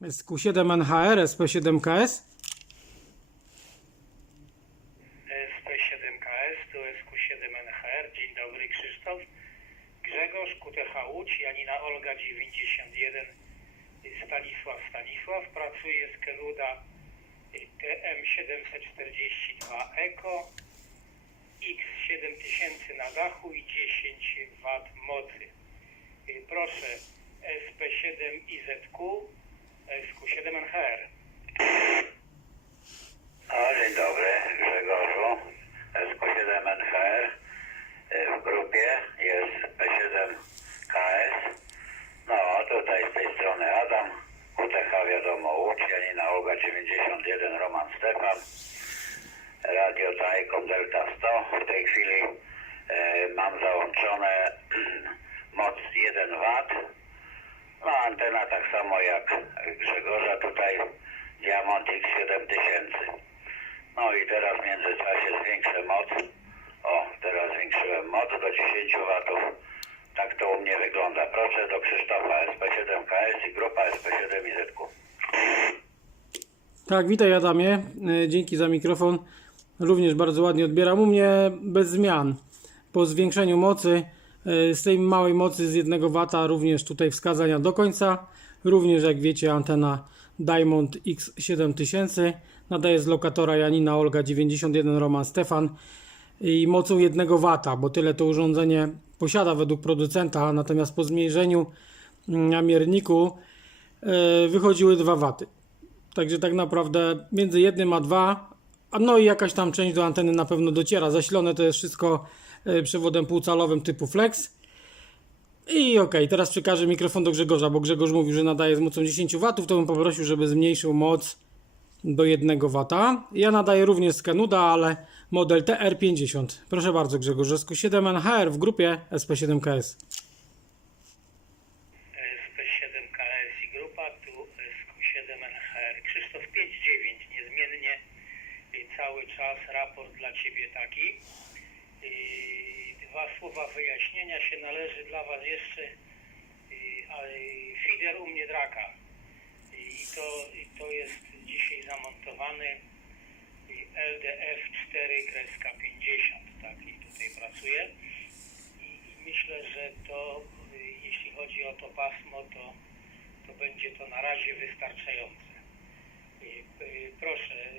SQ7NHR, SP7KS. SP7KS, tu SQ7NHR. Dzień dobry, Krzysztof. Grzegorz, QTH Łódź, Janina Olga 91, Stanisław Stanisław. Pracuje z Keluda TM742 Eco, X7000 na dachu i 10 W mocy. Proszę SP7 IZQ, SQ7NHR. O, dzień dobry, Grzegorzu. SQ7NHR. Y, W grupie jest P7KS. No, tutaj z tej strony Adam. QTH wiadomo Łódź, Janina Olga 91, Roman Stefan. Radio Tajkom Delta 100. W tej chwili e, mam załączone moc 1 W. No, antena tak samo jak Grzegorza tutaj Diamond X7000. No i teraz w międzyczasie zwiększę moc. O, teraz zwiększyłem moc do 10 W. Tak to u mnie wygląda. Proszę do Krzysztofa SP7KS i grupa SP7IZQ. Tak, witaj Adamie. E, Dzięki za mikrofon. Również bardzo ładnie odbieram. U mnie bez zmian. Po zwiększeniu mocy, z tej małej mocy z 1 W również tutaj wskazania do końca. Również jak wiecie antena Diamond X7000 nadaje z lokatora Janina Olga 91 Roman Stefan i mocą 1 W, bo tyle to urządzenie posiada według producenta, natomiast po zmniejszeniu mm, na mierniku e, wychodziły 2 W. Także tak naprawdę między jednym a dwa, a no i jakaś tam część do anteny na pewno dociera. Zasilone to jest wszystko e, przewodem półcalowym typu flex. I okej, teraz przekażę mikrofon do Grzegorza, bo Grzegorz mówił, że nadaje z mocą 10 W, to bym poprosił, żeby zmniejszył moc do 1 W. Ja nadaję również z Canuda, ale model TR50. Proszę bardzo Grzegorz, SQ7NHR w grupie SP7KS. SP7KS i grupa, tu SQ7NHR. Krzysztof 59, niezmiennie cały czas raport dla Ciebie taki. Y, Dwa słowa wyjaśnienia się należy dla Was jeszcze y, y, feeder u mnie draka. Y, I to, i to jest dzisiaj zamontowany y, LDF 4-50, tak i tutaj pracuje. I, I myślę, że to y, jeśli chodzi o to pasmo, to, to będzie to na razie wystarczające. Y, y, Proszę,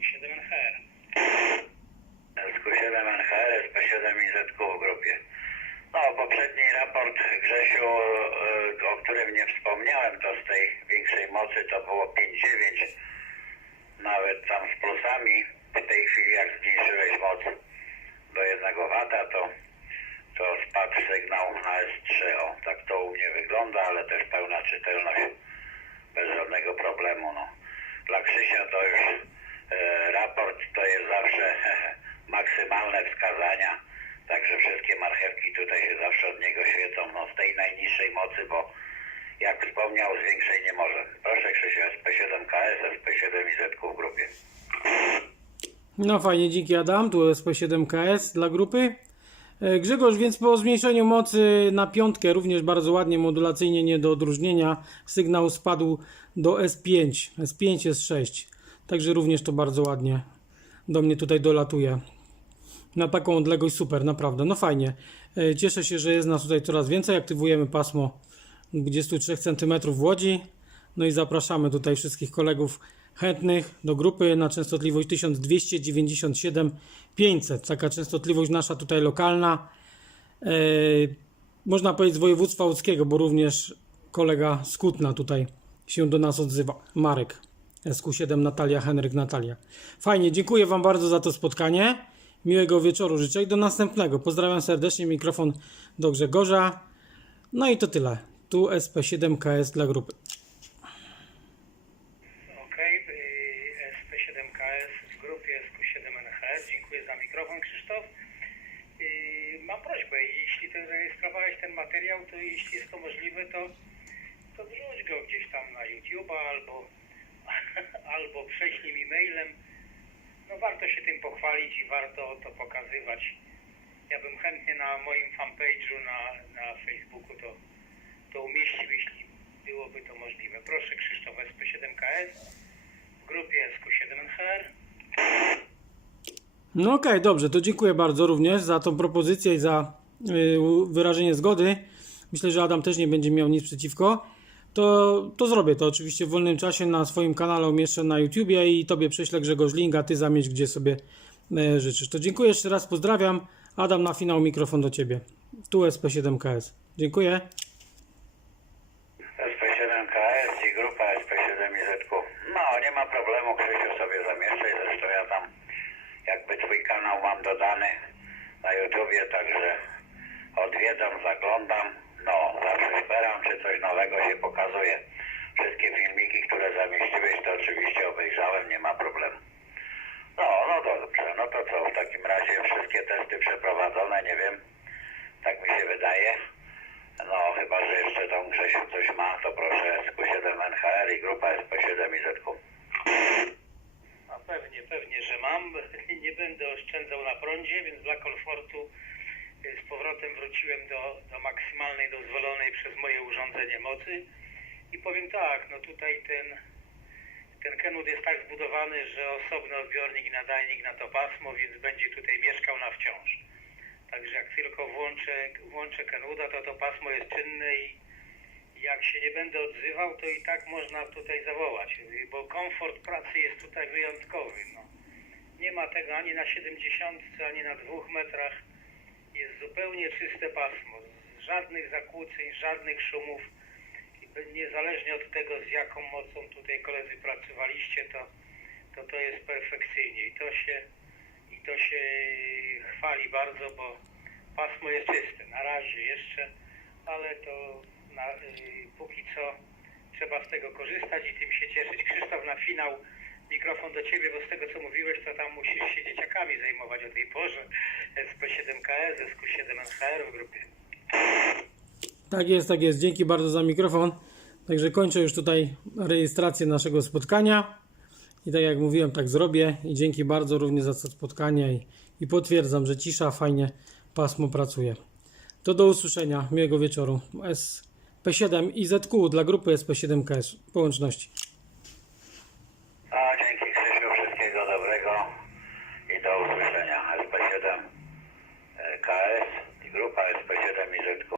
y, SP7IZQ, SQ7NHR. SQ7NHR, SP7IZQ w grupie. No, poprzedni raport Grzesiu, e, o którym nie wspomniałem, to z tej większej mocy to było 5,9, nawet tam z plusami. W tej chwili jak zmniejszyłeś moc do 1 W, to, to spadł sygnał na S3. O, tak to u mnie wygląda, ale też pełna czytelność bez żadnego problemu. No. Dla Krzysia to już e, raport to jest zawsze maksymalne wskazania, także wszystkie marchewki tutaj się zawsze od niego świecą no, z tej najniższej mocy, bo jak wspomniał zwiększej nie może. Proszę Krzysiu, SP7KS, SP7IZQ w grupie. No fajnie, dzięki Adam. Tu SP7KS dla grupy. E, Grzegorz, więc po zmniejszeniu mocy na piątkę, również bardzo ładnie, modulacyjnie, nie do odróżnienia, sygnał spadł do S5. S5 jest 6. Także również to bardzo ładnie do mnie tutaj dolatuje. Na taką odległość super, naprawdę. No fajnie. E, Cieszę się, że jest nas tutaj coraz więcej. Aktywujemy pasmo 23 cm w Łodzi. No i zapraszamy tutaj wszystkich kolegów chętnych do grupy na częstotliwość 1297 500. Taka częstotliwość nasza tutaj lokalna. E, można powiedzieć z województwa łódzkiego, bo również kolega z Kutna tutaj się do nas odzywa. Marek. SQ7 Natalia, Henryk Natalia. Fajnie, dziękuję Wam bardzo za to spotkanie. Miłego wieczoru życzę i do następnego. Pozdrawiam serdecznie, mikrofon do Grzegorza. No i to tyle. Tu SP7KS dla grupy. Ok, SP7KS w grupie SQ7NHS. Dziękuję za mikrofon, Krzysztof. Mam prośbę, jeśli ty zarejestrowałeś ten materiał, to jeśli jest to możliwe, to, to wrzuć go gdzieś tam na YouTube'a albo, albo prześlij mi mailem. No warto się tym pochwalić i warto to pokazywać. Ja bym chętnie na moim fanpage'u na, na Facebooku to, to umieścił, jeśli byłoby to możliwe. Proszę Krzysztof SP7KS w grupie SQ7NHR. No okej, dobrze, to dziękuję bardzo również za tą propozycję i za y, wyrażenie zgody. Myślę, że Adam też nie będzie miał nic przeciwko. To, to zrobię to oczywiście w wolnym czasie na swoim kanale umieszczę na YouTubie i Tobie prześlę Grzegorz link, a Ty zamieć gdzie sobie e, życzysz. To dziękuję jeszcze raz, pozdrawiam. Adam na finał mikrofon do Ciebie. Tu SP7KS. Dziękuję. SP7KS i grupa SP7IZQ. No, nie ma problemu, Krzysiu sobie zamieszczaj, zresztą ja tam jakby twój kanał mam dodany na YouTubie, także odwiedzam, zaglądam, no, zawsze szperam, czy coś nowego się pokazuje. Wszystkie filmiki, które zamieściłeś, to oczywiście obejrzałem, nie ma problemu. No, no dobrze, no to co, w takim razie wszystkie testy przeprowadzone, nie wiem, tak mi się wydaje. No, chyba, że jeszcze tam Grzesiu coś ma, to proszę SQ7NHR i grupa SP7IZQ. A pewnie, pewnie, że mam. Nie będę oszczędzał na prądzie, więc dla komfortu y, z powrotem wróciłem do, do maksymalnej dozwolonej przez moje urządzenie mocy. I powiem tak, no tutaj ten, ten Kenwood jest tak zbudowany, że osobny odbiornik i nadajnik na to pasmo, więc będzie tutaj mieszkał na wciąż. Także jak tylko włączę, włączę Kenwooda, to to pasmo jest czynne i jak się nie będę odzywał, to i tak można tutaj zawołać, bo komfort pracy jest tutaj wyjątkowy. No. Nie ma tego ani na 70, ani na 2 metrach. Jest zupełnie czyste pasmo. Żadnych zakłóceń, żadnych szumów. Niezależnie od tego, z jaką mocą tutaj koledzy pracowaliście, to to, to jest perfekcyjnie. I to się i to się chwali bardzo, bo pasmo jest czyste. Na razie jeszcze, ale to na, y, póki co trzeba z tego korzystać i tym się cieszyć. Krzysztof, na finał mikrofon do Ciebie, bo z tego co mówiłeś, to tam musisz się dzieciakami zajmować o tej porze. SP7KS, SQ7NHR w grupie. Tak jest, tak jest. Dzięki bardzo za mikrofon. Także kończę już tutaj rejestrację naszego spotkania. I tak jak mówiłem, tak zrobię. I dzięki bardzo również za to spotkanie. I, i potwierdzam, że cisza, fajnie pasmo pracuje. To do usłyszenia. Miłego wieczoru. SP7 i ZQ dla grupy SP7KS. Połączności.